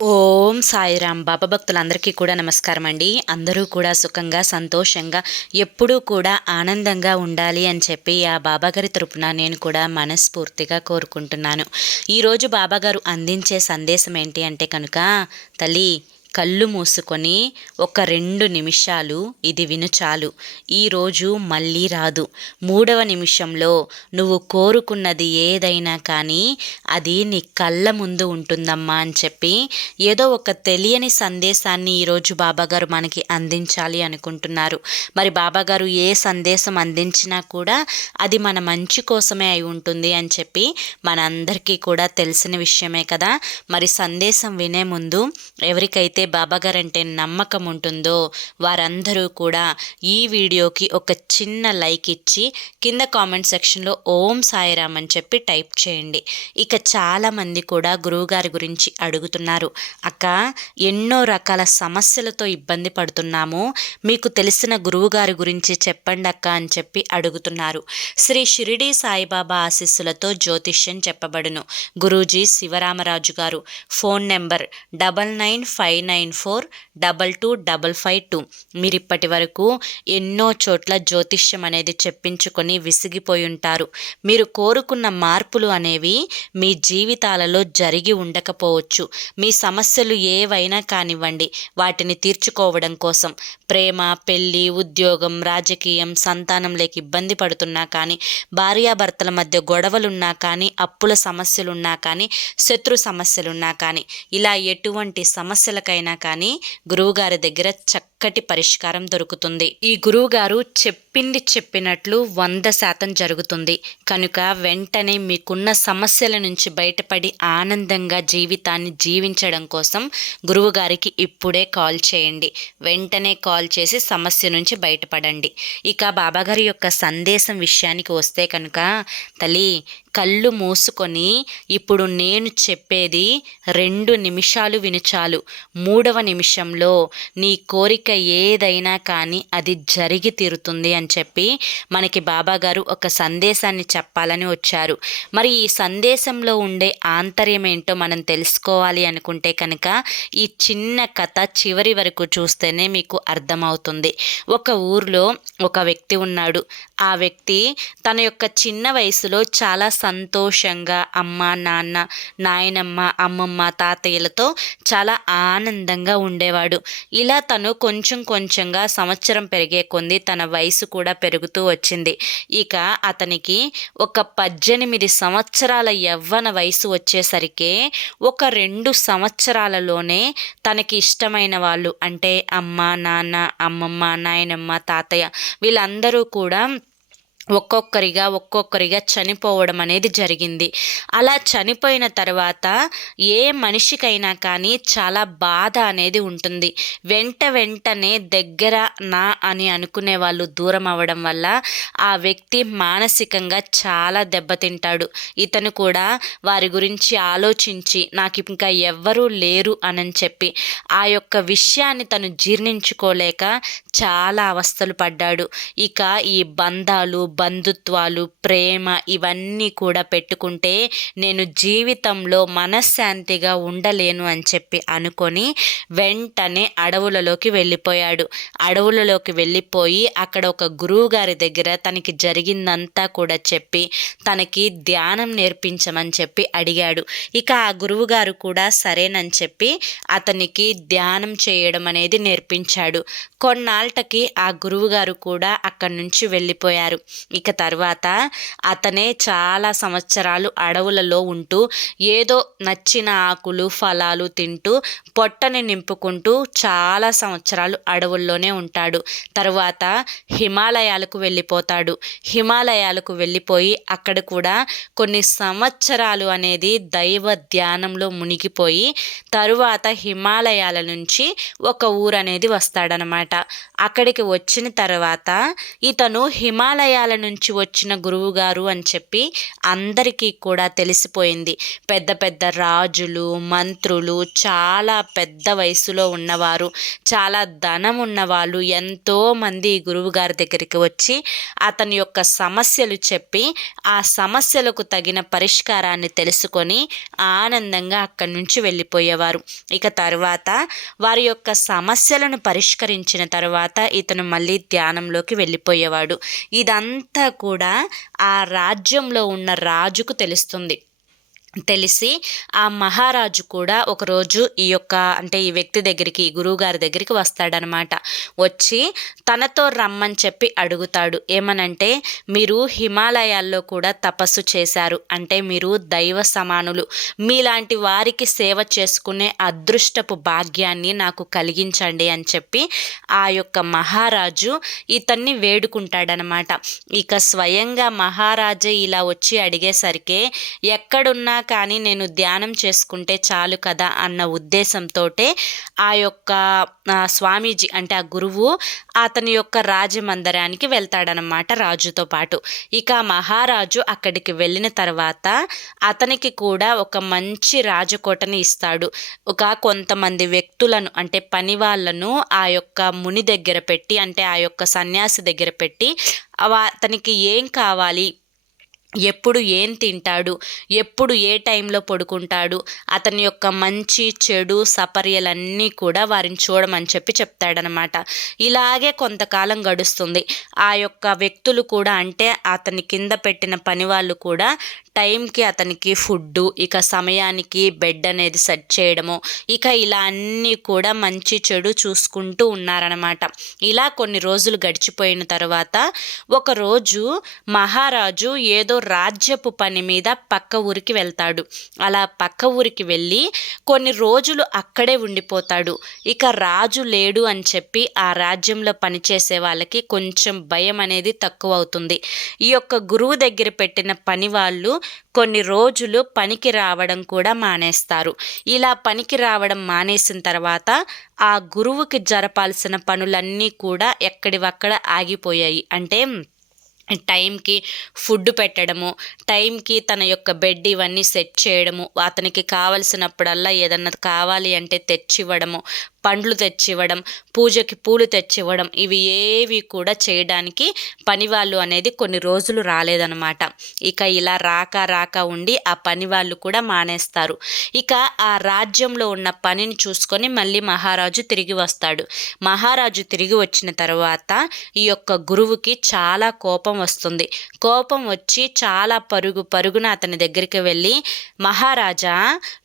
ఓం సాయిరాం. బాబా భక్తులందరికీ కూడా నమస్కారం అండి. అందరూ కూడా సుఖంగా, సంతోషంగా, ఎప్పుడూ కూడా ఆనందంగా ఉండాలి అని చెప్పి ఆ బాబాగారి తరపున నేను కూడా మనస్ఫూర్తిగా కోరుకుంటున్నాను. ఈరోజు బాబాగారు అందించే సందేశం ఏంటి అంటే కనుక, తల్లి కళ్ళు మూసుకొని ఒక 2 నిమిషాలు ఇది విను చాలు. ఈరోజు మళ్ళీ రాదు. 3వ నిమిషంలో నువ్వు కోరుకున్నది ఏదైనా కానీ అది నీ కళ్ళ ముందు ఉంటుందమ్మా అని చెప్పి ఏదో ఒక తెలియని సందేశాన్ని ఈరోజు బాబాగారు మనకి అందించాలి అనుకుంటున్నారు. మరి బాబాగారు ఏ సందేశం అందించినా కూడా అది మన మంచి కోసమే అయి ఉంటుంది అని చెప్పి మనందరికీ కూడా తెలిసిన విషయమే కదా. మరి సందేశం వినే ముందు ఎవరికైతే బాబాగారు అంటే నమ్మకం ఉంటుందో వారందరూ కూడా ఈ వీడియోకి ఒక చిన్న లైక్ ఇచ్చి కింద కామెంట్ సెక్షన్లో ఓం సాయిరామ్ అని చెప్పి టైప్ చేయండి. ఇక చాలామంది కూడా గురువుగారి గురించి అడుగుతున్నారు. అక్క, ఎన్నో రకాల సమస్యలతో ఇబ్బంది పడుతున్నాము, మీకు తెలిసిన గురువుగారి గురించి చెప్పండి అక్క అని చెప్పి అడుగుతున్నారు. శ్రీ షిరిడి సాయిబాబా ఆశీస్సులతో జ్యోతిష్యం చెప్పబడును. గురూజీ శివరామరాజు గారు. Phone number 9994222552. మీరు ఇప్పటి వరకు ఎన్నో చోట్ల జ్యోతిష్యం అనేది చెప్పించుకొని విసిగిపోయి ఉంటారు. మీరు కోరుకున్న మార్పులు అనేవి మీ జీవితాలలో జరిగి ఉండకపోవచ్చు. మీ సమస్యలు ఏవైనా కానివ్వండి, వాటిని తీర్చుకోవడం కోసం ప్రేమ, పెళ్ళి, ఉద్యోగం, రాజకీయం, సంతానం లేక ఇబ్బంది పడుతున్నా కానీ, భార్యాభర్తల మధ్య గొడవలున్నా కానీ, అప్పుల సమస్యలున్నా కానీ, శత్రు సమస్యలున్నా కానీ, ఇలా ఎటువంటి సమస్యలకైనా కానీ గురువుగారి దగ్గర చక్కటి పరిష్కారం దొరుకుతుంది. ఈ గురువుగారు చెప్పింది చెప్పినట్లు 100% జరుగుతుంది. కనుక వెంటనే మీకున్న సమస్యల నుంచి బయటపడి ఆనందంగా జీవితాన్ని జీవించడం కోసం గురువుగారికి ఇప్పుడే కాల్ చేయండి. వెంటనే కాల్ చేసి సమస్య నుంచి బయటపడండి. ఇక బాబాగారి యొక్క సందేశం విషయానికి వస్తే కనుక, తల్లి కళ్ళు మూసుకొని ఇప్పుడు నేను చెప్పేది 2 నిమిషాలు విను చాలు. 3వ నిమిషంలో నీ కోరిక ఏదైనా కానీ అది జరిగి తీరుతుంది అని చెప్పి మనకి బాబాగారు ఒక సందేశాన్ని చెప్పాలని వచ్చారు. మరి ఈ సందేశంలో ఉండే ఆంతర్యం ఏంటో మనం తెలుసుకోవాలి అనుకుంటే కనుక ఈ చిన్న కథ చివరి వరకు చూస్తేనే మీకు అర్థమవుతుంది. ఒక ఊర్లో ఒక వ్యక్తి ఉన్నాడు. ఆ వ్యక్తి తన యొక్క చిన్న వయసులో చాలా సంతోషంగా అమ్మ, నాన్న, నాయనమ్మ, అమ్మమ్మ, తాతయ్యలతో చాలా ఆనందంగా ఉండేవాడు. ఇలా తను కొంచెం కొంచెంగా సంవత్సరం పెరిగే కొద్దీ తన వయసు కూడా పెరుగుతూ వచ్చింది. ఇక అతనికి ఒక 18 సంవత్సరాల యవ్వన వయసు వచ్చేసరికి ఒక 2 సంవత్సరాలలోనే తనకి ఇష్టమైన వాళ్ళు అంటే అమ్మ, నాన్న, అమ్మమ్మ, నాయనమ్మ, తాతయ్య వీళ్ళందరూ కూడా ఒక్కొక్కరిగా చనిపోవడం అనేది జరిగింది. అలా చనిపోయిన తర్వాత ఏ మనిషికైనా కానీ చాలా బాధ అనేది ఉంటుంది. వెంటనే దగ్గర నా అని అనుకునే వాళ్ళు దూరం అవ్వడం వల్ల ఆ వ్యక్తి మానసికంగా చాలా దెబ్బతింటాడు. ఇతను కూడా వారి గురించి ఆలోచించి నాకు ఇంకా ఎవ్వరూ లేరు అని చెప్పి ఆ యొక్క విషయాన్ని తను జీర్ణించుకోలేక చాలా అవస్థలు పడ్డాడు. ఇక ఈ బంధుత్వాలు, ప్రేమ ఇవన్నీ కూడా పెట్టుకుంటే నేను జీవితంలో మనశ్శాంతిగా ఉండలేను అని చెప్పి అనుకొని వెంటనే అడవులలోకి వెళ్ళిపోయాడు. అడవులలోకి వెళ్ళిపోయి అక్కడ ఒక గురువుగారి దగ్గర తనకి జరిగిందంతా కూడా చెప్పి తనకి ధ్యానం నేర్పించమని చెప్పి అడిగాడు. ఇక ఆ గురువుగారు కూడా సరేనని చెప్పి అతనికి ధ్యానం చేయడం అనేది నేర్పించాడు. కొన్నాళ్ళకి ఆ గురువుగారు కూడా అక్కడి నుంచి వెళ్ళిపోయారు. ఇక తర్వాత అతనే చాలా సంవత్సరాలు అడవులలో ఉంటూ ఏదో నచ్చిన ఆకులు, ఫలాలు తింటూ పొట్టని నింపుకుంటూ చాలా సంవత్సరాలు అడవుల్లోనే ఉంటాడు. తరువాత హిమాలయాలకు వెళ్ళిపోతాడు. హిమాలయాలకు వెళ్ళిపోయి అక్కడ కూడా కొన్ని సంవత్సరాలు అనేది దైవ ధ్యానంలో మునిగిపోయి తరువాత హిమాలయాల నుంచి ఒక ఊరు అనేది వస్తాడనమాట. అక్కడికి వచ్చిన తర్వాత ఇతను హిమాలయాల నుంచి వచ్చిన గురువుగారు అని చెప్పి అందరికీ కూడా తెలిసిపోయింది. పెద్ద పెద్ద రాజులు, మంత్రులు, చాలా పెద్ద వయసులో ఉన్నవారు, చాలా ధనం ఉన్నవాళ్ళు ఎంతోమంది ఈ గురువుగారి దగ్గరికి వచ్చి అతని యొక్క సమస్యలు చెప్పి ఆ సమస్యలకు తగిన పరిష్కారాన్ని తెలుసుకొని ఆనందంగా అక్కడి నుంచి వెళ్ళిపోయేవారు. ఇక తర్వాత వారి యొక్క సమస్యలను పరిష్కరించిన తర్వాత ఇతను మళ్ళీ ధ్యానంలోకి వెళ్ళిపోయేవాడు. ఇదంతా కూడా ఆ రాజ్యంలో ఉన్న రాజుకు తెలుస్తుంది. తెలిసి ఆ మహారాజు కూడా ఒకరోజు ఈ వ్యక్తి దగ్గరికి, ఈ గురువుగారి దగ్గరికి వస్తాడనమాట. వచ్చి తనతో రమ్మని చెప్పి అడుగుతాడు. ఏమనంటే, మీరు హిమాలయాల్లో కూడా తపస్సు చేశారు, అంటే మీరు దైవ సమానులు, మీలాంటి వారికి సేవ చేసుకునే అదృష్టపు భాగ్యాన్ని నాకు కలిగించండి అని చెప్పి ఆ యొక్క మహారాజు ఇతన్ని వేడుకుంటాడనమాట. ఇక స్వయంగా మహారాజే ఇలా వచ్చి అడిగేసరికి ఎక్కడున్నా కానీ నేను ధ్యానం చేసుకుంటే చాలు కదా అన్న ఉద్దేశంతో ఆ యొక్క స్వామీజీ అంటే ఆ గురువు అతని యొక్క రాజమందిరానికి వెళ్తాడనమాట రాజుతో పాటు. ఇక మహారాజు అక్కడికి వెళ్ళిన తర్వాత అతనికి కూడా ఒక మంచి రాజకోటని ఇస్తాడు. కొంతమంది వ్యక్తులను అంటే పని వాళ్ళను ఆ యొక్క ముని దగ్గర పెట్టి, అంటే ఆ యొక్క సన్యాసి దగ్గర పెట్టి అతనికి ఏం కావాలి, ఎప్పుడు ఏం తింటాడు, ఎప్పుడు ఏ టైంలో పడుకుంటాడు, అతని యొక్క మంచి చెడు సపర్యలన్నీ కూడా వారిని చూడమని చెప్పి చెప్తాడనమాట. ఇలాగే కొంతకాలం గడుస్తుంది. ఆ యొక్క వ్యక్తులు కూడా, అంటే అతని కింద పెట్టిన పని వాళ్ళు కూడా టైంకి అతనికి ఫుడ్డు, ఇక సమయానికి బెడ్ అనేది సెట్ చేయడము, ఇక ఇలా అన్నీ కూడా మంచి చెడు చూసుకుంటూ ఉన్నారనమాట. ఇలా కొన్ని రోజులు గడిచిపోయిన తర్వాత ఒకరోజు మహారాజు ఏదో రాజ్యపు పని మీద పక్క ఊరికి వెళ్తాడు. అలా పక్క ఊరికి వెళ్ళి కొన్ని రోజులు అక్కడే ఉండిపోతాడు. ఇక రాజు లేడు అని చెప్పి ఆ రాజ్యంలో పనిచేసే వాళ్ళకి కొంచెం భయం అనేది తక్కువ అవుతుంది. ఈ యొక్క గురువు దగ్గర పెట్టిన పని వాళ్ళు కొన్ని రోజులు పనికి రావడం కూడా మానేస్తారు. ఇలా పనికి రావడం మానేసిన తర్వాత ఆ గురువుకి జరపాల్సిన పనులన్నీ కూడా ఎక్కడివక్కడ ఆగిపోయాయి. అంటే టైంకి ఫుడ్ పెట్టడము, టైంకి తన యొక్క బెడ్ ఇవన్నీ సెట్ చేయడము, అతనికి కావలసినప్పుడల్లా ఏదన్నా కావాలి అంటే తెచ్చివ్వడము, పండ్లు తెచ్చివ్వడం, పూజకి పూలు తెచ్చివ్వడం, ఇవి ఏవి కూడా చేయడానికి పనివాళ్ళు అనేది కొన్ని రోజులు రాలేదన్నమాట. ఇక ఇలా రాక ఉండి ఆ పనివాళ్ళు కూడా మానేస్తారు. ఇక ఆ రాజ్యంలో ఉన్న పనిని చూసుకొని మళ్ళీ మహారాజు తిరిగి వస్తాడు. మహారాజు తిరిగి వచ్చిన తర్వాత ఈ యొక్క గురువుకి చాలా కోపం వస్తుంది. కోపం వచ్చి చాలా పరుగున అతని దగ్గరికి వెళ్ళి, మహారాజా,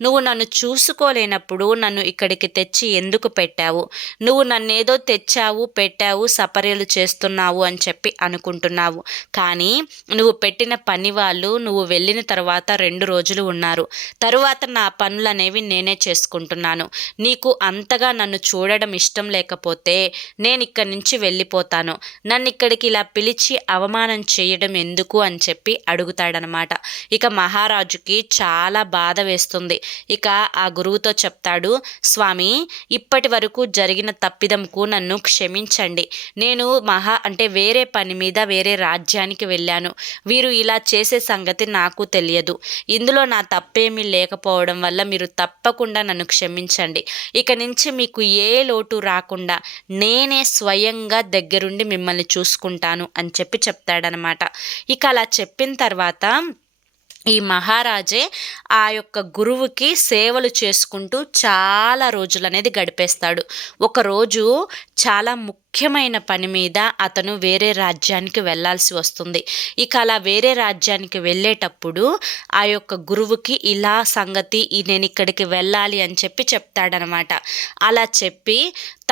నువ్వు నన్ను చూసుకోలేనప్పుడు నన్ను ఇక్కడికి తెచ్చి ఎందుకు పెట్టావు? నువ్వు నన్నేదో తెచ్చావు, పెట్టావు, సపర్యలు చేస్తున్నావు అని చెప్పి అనుకుంటున్నావు. కానీ నువ్వు పెట్టిన పని వాళ్ళు నువ్వు వెళ్ళిన తర్వాత 2 రోజులు ఉన్నారు. తరువాత నా పనులనేవి నేనే చేసుకుంటున్నాను. నీకు అంతగా నన్ను చూడడం ఇష్టం లేకపోతే నేను ఇక్కడి నుంచి వెళ్ళిపోతాను. నన్ను ఇక్కడికి ఇలా పిలిచి అవమానం చేయడం ఎందుకు అని చెప్పి అడుగుతాడనమాట. ఇక మహారాజుకి చాలా బాధ వేస్తుంది. ఇక ఆ గురువుతో చెప్తాడు, స్వామి, ఇప్పటి వరకు జరిగిన తప్పిదంకు నన్ను క్షమించండి. నేను వేరే పని మీద వేరే రాజ్యానికి వెళ్ళాను. వీరు ఇలా చేసే సంగతి నాకు తెలియదు. ఇందులో నా తప్పేమీ లేకపోవడం వల్ల మీరు తప్పకుండా నన్ను క్షమించండి. ఇక నుంచి మీకు ఏ లోటు రాకుండా నేనే స్వయంగా దగ్గరుండి మిమ్మల్ని చూసుకుంటాను అని చెప్పి చెప్తాడనమాట. ఇక అలా చెప్పిన తర్వాత ఈ మహారాజే ఆ యొక్క గురువుకి సేవలు చేసుకుంటూ చాలా రోజులు అనేది గడిపేస్తాడు. ఒకరోజు చాలా ముఖ్యమైన పని మీద అతను వేరే రాజ్యానికి వెళ్ళాల్సి వస్తుంది. ఇక అలా వేరే రాజ్యానికి వెళ్ళేటప్పుడు ఆ యొక్క గురువుకి ఇలా సంగతి, నేను ఇక్కడికి వెళ్ళాలి అని చెప్పి చెప్తాడనమాట. అలా చెప్పి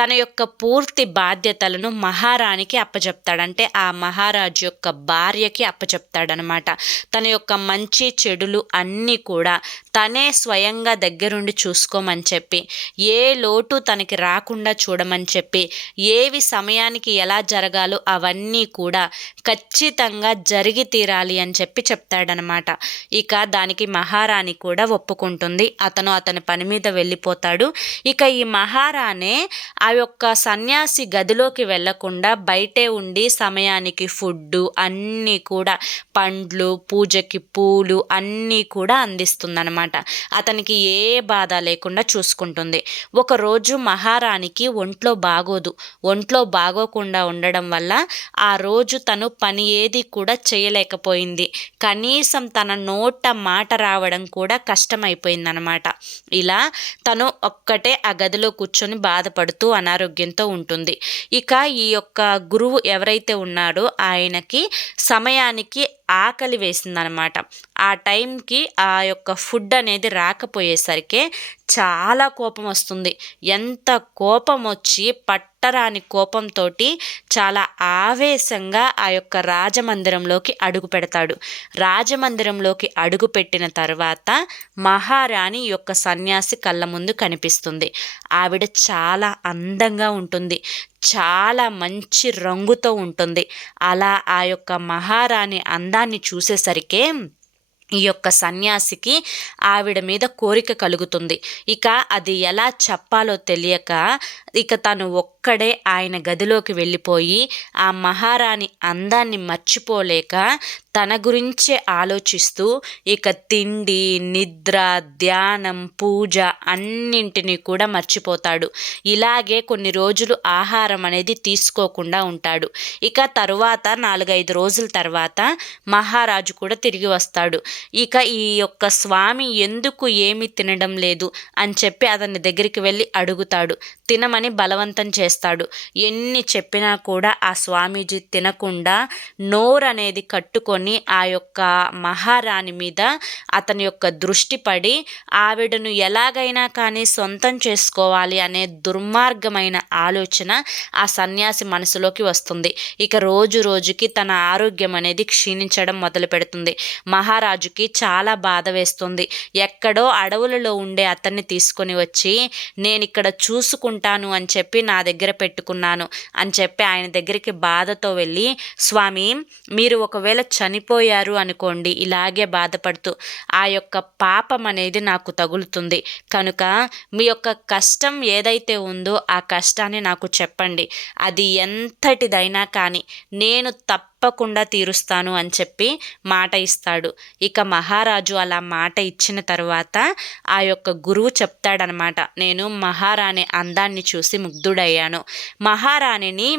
తన యొక్క పూర్తి బాధ్యతలను మహారాణికి అప్పచెప్తాడు. అంటే ఆ మహారాజు యొక్క భార్యకి అప్పచెప్తాడనమాట. తన యొక్క మంచి చెడులు అన్నీ కూడా తనే స్వయంగా దగ్గరుండి చూసుకోమని చెప్పి, ఏ లోటు తనకి రాకుండా చూడమని చెప్పి, ఏవి సమయానికి ఎలా జరగాలో అవన్నీ కూడా ఖచ్చితంగా జరిగి తీరాలి అని చెప్పి చెప్తాడనమాట. ఇక దానికి మహారాణి కూడా ఒప్పుకుంటుంది. అతని పని మీద వెళ్ళిపోతాడు. ఇక ఈ మహారాణే ఆ యొక్క సన్యాసి గదిలోకి వెళ్లకుండా బయటే ఉండి సమయానికి ఫుడ్డు అన్నీ కూడా, పండ్లు, పూజకి పూలు అన్నీ కూడా అందిస్తుందన్నమాట. అతనికి ఏ బాధ లేకుండా చూసుకుంటుంది. ఒకరోజు మహారాణికి ఒంట్లో బాగోకుండా ఉండడం వల్ల ఆ రోజు తను పని ఏది కూడా చేయలేకపోయింది. కనీసం తన నోట మాట రావడం కూడా కష్టమైపోయిందనమాట. ఇలా తను ఒక్కటే ఆ గదిలో కూర్చొని బాధపడుతూ అనారోగ్యంతో ఉంటుంది. ఇక ఈ యొక్క గురువు ఎవరైతే ఉన్నాడో ఆయనకి సమయానికి ఆకలి వేసిందనమాట. ఆ టైంకి ఆ యొక్క ఫుడ్ అనేది రాకపోయేసరికి చాలా కోపం వస్తుంది. ఎంత కోపం వచ్చి పట్టరాని కోపంతో చాలా ఆవేశంగా ఆ యొక్క రాజమందిరంలోకి అడుగు పెడతాడు. రాజమందిరంలోకి అడుగు పెట్టిన తర్వాత మహారాణి యొక్క సన్యాసి కళ్ళ ముందు కనిపిస్తుంది. ఆవిడ చాలా అందంగా ఉంటుంది, చాలా మంచి రంగుతో ఉంటుంది. అలా ఆ యొక్క మహారాణి అందాన్ని చూసేసరికే ఈ యొక్క సన్యాసికి ఆవిడ మీద కోరిక కలుగుతుంది. ఇక అది ఎలా చెప్పాలో తెలియక ఇక తను ఒక్కడే ఆయన గదిలోకి వెళ్ళిపోయి ఆ మహారాణి అందాన్ని మర్చిపోలేక తన గురించే ఆలోచిస్తూ ఇక తిండి, నిద్ర, ధ్యానం, పూజ అన్నింటినీ కూడా మర్చిపోతాడు. ఇలాగే కొన్ని రోజులు ఆహారం అనేది తీసుకోకుండా ఉంటాడు. ఇక తరువాత 4-5 రోజుల తర్వాత మహారాజు కూడా తిరిగి వస్తాడు. ఇక ఈ యొక్క స్వామి ఎందుకు ఏమీ తినడం లేదు అని చెప్పి అతని దగ్గరికి వెళ్ళి అడుగుతాడు. తినమని బలవంతం చేస్తాడు. ఎన్ని చెప్పినా కూడా ఆ స్వామీజీ తినకుండా నోరు అనేది కట్టుకొని ఆ యొక్క మహారాణి మీద అతని యొక్క దృష్టి పడి ఆవిడను ఎలాగైనా కానీ సొంతం చేసుకోవాలి అనే దుర్మార్గమైన ఆలోచన ఆ సన్యాసి మనసులోకి వస్తుంది. ఇక రోజు రోజుకి తన ఆరోగ్యం అనేది క్షీణించడం మొదలు పెడుతుంది. మహారాజుకి చాలా బాధ వేస్తుంది. ఎక్కడో అడవులలో ఉండే అతన్ని తీసుకొని వచ్చి నేను ఇక్కడ చూసుకుంటాను అని చెప్పి నా దగ్గర పెట్టుకున్నాను అని చెప్పి ఆయన దగ్గరికి బాధతో వెళ్ళి, స్వామి మీరు ఒకవేళ చనిపోయారు అనుకోండి, ఇలాగే బాధపడుతూ ఆ యొక్క పాపం అనేది నాకు తగులుతుంది. కనుక మీ యొక్క కష్టం ఏదైతే ఉందో ఆ కష్టాన్ని నాకు చెప్పండి, అది ఎంతటిదైనా కానీ నేను తప్పకుండా తీరుస్తాను అని చెప్పి మాట ఇస్తాడు. ఇక మహారాజు అలా మాట ఇచ్చిన తరువాత ఆ యొక్క గురువు చెప్తాడనమాట, నేను మహారాణి అందాన్ని చూసి ముగ్ధుడయ్యాను, మహారాణిని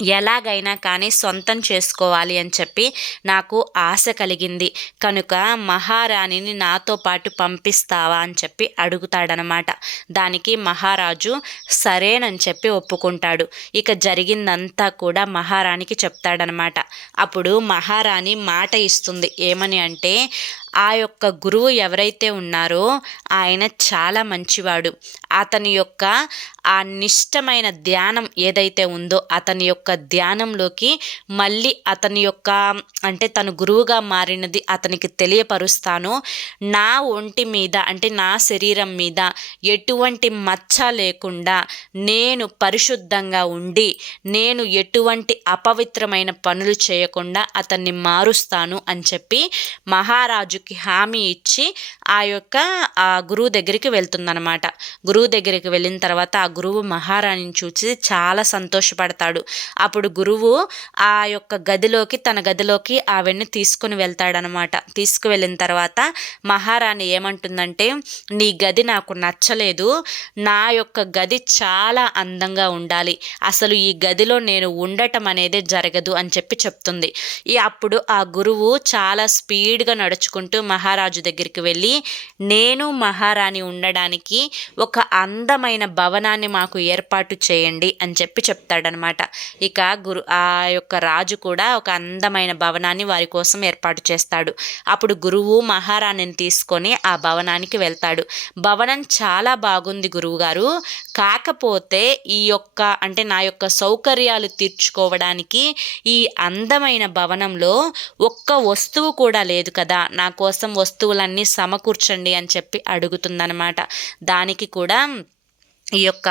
ఎలాగైనా కానీ సొంతం చేసుకోవాలి అని చెప్పి నాకు ఆశ కలిగింది, కనుక మహారాణిని నాతో పాటు పంపిస్తావా అని చెప్పి అడుగుతాడనమాట. దానికి మహారాజు సరేనని చెప్పి ఒప్పుకుంటాడు. ఇక జరిగిందంతా కూడా మహారాణికి చెప్తాడనమాట. అప్పుడు మహారాణి మాట ఇస్తుంది. ఏమని అంటే, ఆ యొక్క గురువు ఎవరైతే ఉన్నారో ఆయన చాలా మంచివాడు. అతని యొక్క ఆ నిష్టమైన ధ్యానం ఏదైతే ఉందో అతని యొక్క ధ్యానంలోకి మళ్ళీ అతని యొక్క అంటే తను గురువుగా మారినది అతనికి తెలియపరుస్తాను. నా ఒంటి మీద అంటే నా శరీరం మీద ఎటువంటి మచ్చ లేకుండా నేను పరిశుద్ధంగా ఉండి నేను ఎటువంటి అపవిత్రమైన పనులు చేయకుండా అతన్ని మారుస్తాను అని చెప్పి మహారాజుకి హామీ ఇచ్చి ఆ యొక్క గురువు దగ్గరికి వెళ్తుందనమాట. గురువు దగ్గరికి వెళ్ళిన తర్వాత ఆ గురువు మహారాణిని చూసి చాలా సంతోషపడతాడు. అప్పుడు గురువు ఆ యొక్క తన గదిలోకి ఆవిడ్ని తీసుకుని వెళ్తాడనమాట. తీసుకువెళ్ళిన తర్వాత మహారాణి ఏమంటుందంటే, నీ గది నాకు నచ్చలేదు, నా యొక్క గది చాలా అందంగా ఉండాలి, అసలు ఈ గదిలో నేను ఉండటం అనేది జరగదు అని చెప్పి చెప్తుంది. అప్పుడు ఆ గురువు చాలా స్పీడ్గా నడుచుకుంటూ మహారాజు దగ్గరికి వెళ్ళి, నేను మహారాణి ఉండడానికి ఒక అందమైన భవనాన్ని మాకు ఏర్పాటు చేయండి అని చెప్పి చెప్తాడనమాట. ఇక ఆ యొక్క రాజు కూడా ఒక అందమైన భవనాన్ని వారి కోసం ఏర్పాటు చేస్తాడు. అప్పుడు గురువు మహారాణిని తీసుకొని ఆ భవనానికి వెళ్తాడు. భవనం చాలా బాగుంది గురువుగారు, కాకపోతే అంటే నా యొక్క సౌకర్యాలు తీర్చుకోవడానికి ఈ అందమైన భవనంలో ఒక్క వస్తువు కూడా లేదు కదా, నా కోసం వస్తువులన్నీ సమకూర్చండి అని చెప్పి అడుగుతుందనమాట. దానికి కూడా ఈ యొక్క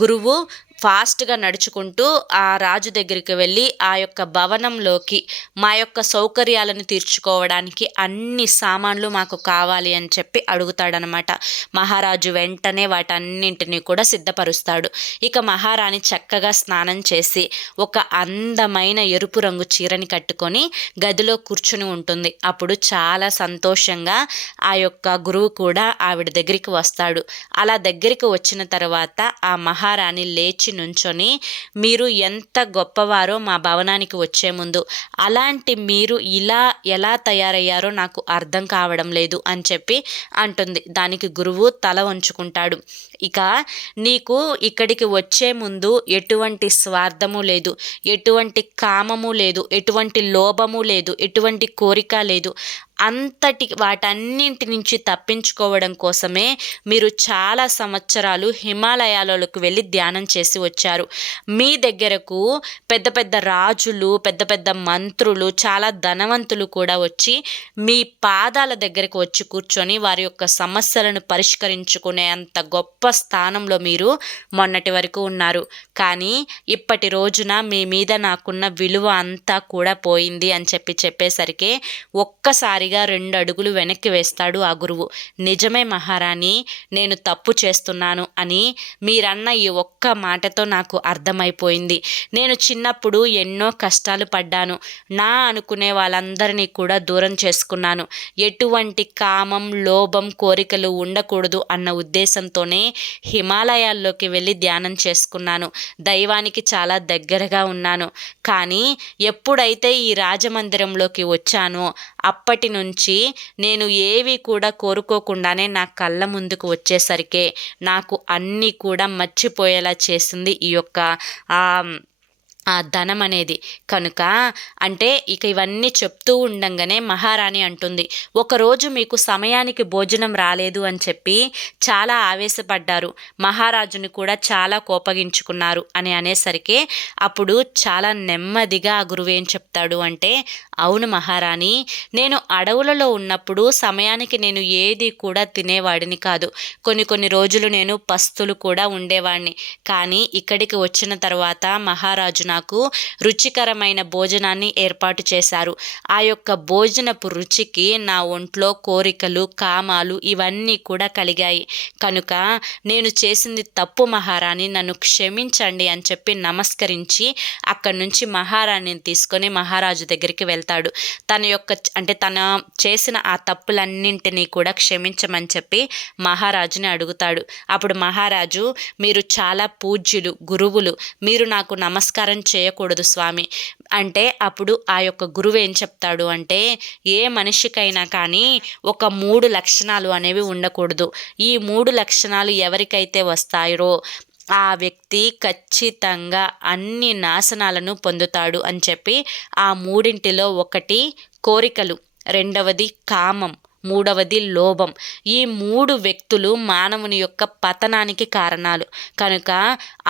గురువు ఫాస్ట్గా నడుచుకుంటూ ఆ రాజు దగ్గరికి వెళ్ళి ఆ యొక్క భవనంలోకి మా యొక్క సౌకర్యాలను తీర్చుకోవడానికి అన్ని సామాన్లు మాకు కావాలి అని చెప్పి అడుగుతాడనమాట. మహారాజు వెంటనే వాటన్నింటినీ కూడా సిద్ధపరుస్తాడు. ఇక మహారాణి చక్కగా స్నానం చేసి ఒక అందమైన ఎరుపు రంగు చీరని కట్టుకొని గదిలో కూర్చుని ఉంటుంది. అప్పుడు చాలా సంతోషంగా ఆ యొక్క గురువు కూడా ఆవిడ దగ్గరికి వస్తాడు. అలా దగ్గరికి వచ్చిన తర్వాత ఆ మహారాణి లేచి నుంచొని, మీరు ఎంత గొప్పవారో మా భవనానికి వచ్చే ముందు, అలాంటి మీరు ఇలా ఎలా తయారయ్యారో నాకు అర్థం కావడం లేదు అని చెప్పి అంటుంది. దానికి గురువు తల వంచుకుంటాడు. ఇక నీకు ఇక్కడికి వచ్చే ముందు ఎటువంటి స్వార్థము లేదు, ఎటువంటి కామము లేదు, ఎటువంటి లోభము లేదు, ఎటువంటి కోరిక లేదు. వాటన్నింటి నుంచి తప్పించుకోవడం కోసమే మీరు చాలా సంవత్సరాలు హిమాలయాలకు వెళ్ళి ధ్యానం చేసి వచ్చారు. మీ దగ్గరకు పెద్ద పెద్ద రాజులు, పెద్ద పెద్ద మంత్రులు, చాలా ధనవంతులు కూడా వచ్చి మీ పాదాల దగ్గరకు వచ్చి కూర్చొని వారి యొక్క సమస్యలను పరిష్కరించుకునే అంత గొప్ప స్థానంలో మీరు మొన్నటి వరకు ఉన్నారు. కానీ ఇప్పటి రోజున మీ మీద నాకున్న విలువ అంతా కూడా పోయింది అని చెప్పేసరికి ఒక్కసారిగా 2 అడుగులు వెనక్కి వేస్తాడు ఆ గురువు. నిజమే మహారాణి, నేను తప్పు చేస్తున్నాను అని మీరన్న ఈ ఒక్క మాటతో నాకు అర్థమైపోయింది. నేను చిన్నప్పుడు ఎన్నో కష్టాలు పడ్డాను. నా అనుకునే వాళ్ళందరినీ కూడా దూరం చేసుకున్నాను. ఎటువంటి కామం, లోభం, కోరికలు ఉండకూడదు అన్న ఉద్దేశంతోనే హిమాలయాల్లోకి వెళ్ళి ధ్యానం చేసుకున్నాను. దైవానికి చాలా దగ్గరగా ఉన్నాను. కానీ ఎప్పుడైతే ఈ రాజమందిరంలోకి వచ్చానో అప్పటి నుంచి నేను ఏవి కూడా కోరుకోకుండానే నా కళ్ళ ముందుకు వచ్చేసరికే నాకు అన్నీ కూడా మర్చిపోయేలా చేసింది ఈ యొక్క ఆ ధనం అనేది. కనుక అంటే ఇక ఇవన్నీ చెప్తూ ఉండంగానే మహారాణి అంటుంది, ఒకరోజు మీకు సమయానికి భోజనం రాలేదు అని చెప్పి చాలా ఆవేశపడ్డారు, మహారాజుని కూడా చాలా కోపగించుకున్నారు అని అనేసరికి అప్పుడు చాలా నెమ్మదిగా ఆ గురువు ఏం చెప్తాడు అంటే, అవును మహారాణి, నేను అడవులలో ఉన్నప్పుడు సమయానికి నేను ఏది కూడా తినేవాడిని కాదు. కొన్ని రోజులు నేను పస్తులు కూడా ఉండేవాడిని. కానీ ఇక్కడికి వచ్చిన తర్వాత మహారాజు నాకు రుచికరమైన భోజనాన్ని ఏర్పాటు చేశారు. ఆ యొక్క భోజనపు రుచికి నా ఒంట్లో కోరికలు, కామాలు ఇవన్నీ కూడా కలిగాయి. కనుక నేను చేసింది తప్పు మహారాణి, నన్ను క్షమించండి అని చెప్పి నమస్కరించి అక్కడి నుంచి మహారాణిని తీసుకొని మహారాజు దగ్గరికి వెళ్తాడు. తన చేసిన ఆ తప్పులన్నింటినీ కూడా క్షమించమని చెప్పి మహారాజుని అడుగుతాడు. అప్పుడు మహారాజు, మీరు చాలా పూజ్యులు, గురువులు, మీరు నాకు నమస్కారం చేయకూడదు స్వామి అంటే, అప్పుడు ఆ యొక్క గురువు ఏం చెప్తాడు అంటే, ఏ మనిషికైనా కానీ ఒక 3 లక్షణాలు అనేవి ఉండకూడదు. ఈ 3 లక్షణాలు ఎవరికైతే వస్తాయో ఆ వ్యక్తి ఖచ్చితంగా అన్ని నాశనాలను పొందుతాడు అని చెప్పి, ఆ 3 ఒకటి కోరికలు, 2వది కామం, 3వది లోభం. ఈ 3 వ్యక్తులు మానవుని యొక్క పతనానికి కారణాలు. కనుక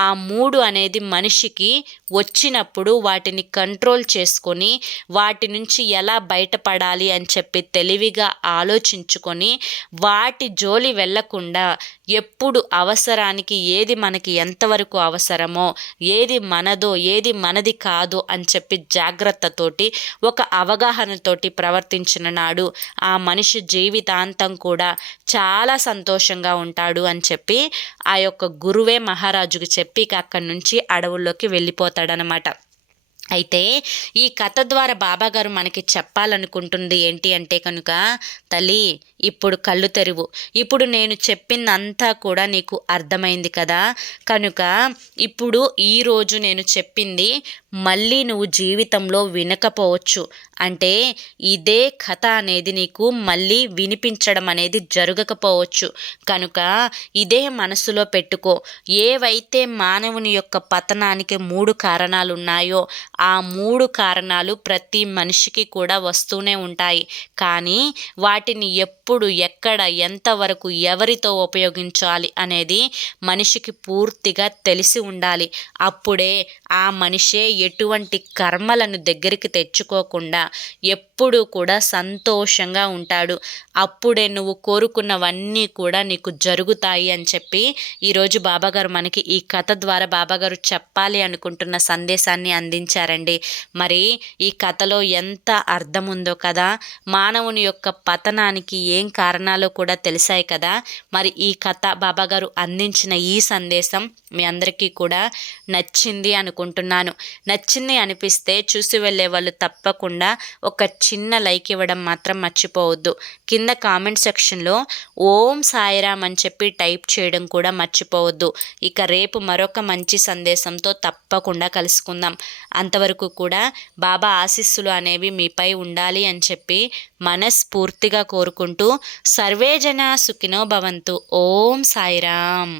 ఆ 3 అనేది మనిషికి వచ్చినప్పుడు వాటిని కంట్రోల్ చేసుకొని వాటి నుంచి ఎలా బయటపడాలి అని చెప్పి తెలివిగా ఆలోచించుకొని వాటి జోలి వెళ్ళకుండా ఎప్పుడు అవసరానికి ఏది మనకి ఎంతవరకు అవసరమో, ఏది మనదో ఏది మనది కాదో అని చెప్పి జాగ్రత్తతోటి ఒక అవగాహనతోటి ప్రవర్తించిన నాడు ఆ మనిషి జీవితాంతం కూడా చాలా సంతోషంగా ఉంటాడు అని చెప్పి ఆ యొక్క గురువే మహారాజుకు చెప్పి అక్కడి నుంచి అడవుల్లోకి వెళ్ళిపోతాడనమాట. అయితే ఈ కథ ద్వారా బాబాగారు మనకి చెప్పాలనుకుంటుంది ఏంటి అంటే కనుక, తల్లి ఇప్పుడు కళ్ళు తెరువు, ఇప్పుడు నేను చెప్పిందంతా కూడా నీకు అర్థమైంది కదా. కనుక ఇప్పుడు ఈరోజు నేను చెప్పింది మళ్ళీ నువ్వు జీవితంలో వినకపోవచ్చు. అంటే ఇదే కథ అనేది నీకు మళ్ళీ వినిపించడం అనేది జరగకపోవచ్చు. కనుక ఇదే మనసులో పెట్టుకో. ఏవైతే మానవుని యొక్క పతనానికి 3 కారణాలు ఉన్నాయో ఆ 3 కారణాలు ప్రతి మనిషికి కూడా వస్తూనే ఉంటాయి. కానీ వాటిని ఎప్పుడు, ఎక్కడ, ఎంతవరకు, ఎవరితో ఉపయోగించాలి అనేది మనిషికి పూర్తిగా తెలిసి ఉండాలి. అప్పుడే ఆ మనిషే ఎటువంటి కర్మలను దగ్గరికి తెచ్చుకోకుండా ఎప్పుడూ కూడా సంతోషంగా ఉంటాడు. అప్పుడే నువ్వు కోరుకున్నవన్నీ కూడా నీకు జరుగుతాయి అని చెప్పి ఈరోజు బాబాగారు మనకి ఈ కథ ద్వారా బాబాగారు చెప్పాలి అనుకుంటున్న సందేశాన్ని అందించారండి. మరి ఈ కథలో ఎంత అర్థం ఉందో కదా. మానవుని యొక్క పతనానికి ఏం కారణాలు కూడా తెలిసాయి కదా. మరి ఈ కథ బాబాగారు అందించిన ఈ సందేశం మీ అందరికీ కూడా నచ్చింది అనుకుంటున్నాను. నచ్చింది అనిపిస్తే చూసి వెళ్ళే వాళ్ళు తప్పకుండా ఒక చిన్న లైక్ ఇవ్వడం మాత్రం మర్చిపోవద్దు. కింద కామెంట్ సెక్షన్లో ఓం సాయిరామ్ అని చెప్పి టైప్ చేయడం కూడా మర్చిపోవద్దు. ఇక రేపు మరొక మంచి సందేశంతో తప్పకుండా కలుసుకుందాం. అంతవరకు కూడా బాబా ఆశీస్సులు అనేవి మీపై ఉండాలి అని చెప్పి మనస్ఫూర్తిగా కోరుకుంటూ సర్వే జన సుఖినో భవంతు. ఓం సాయిరామ్.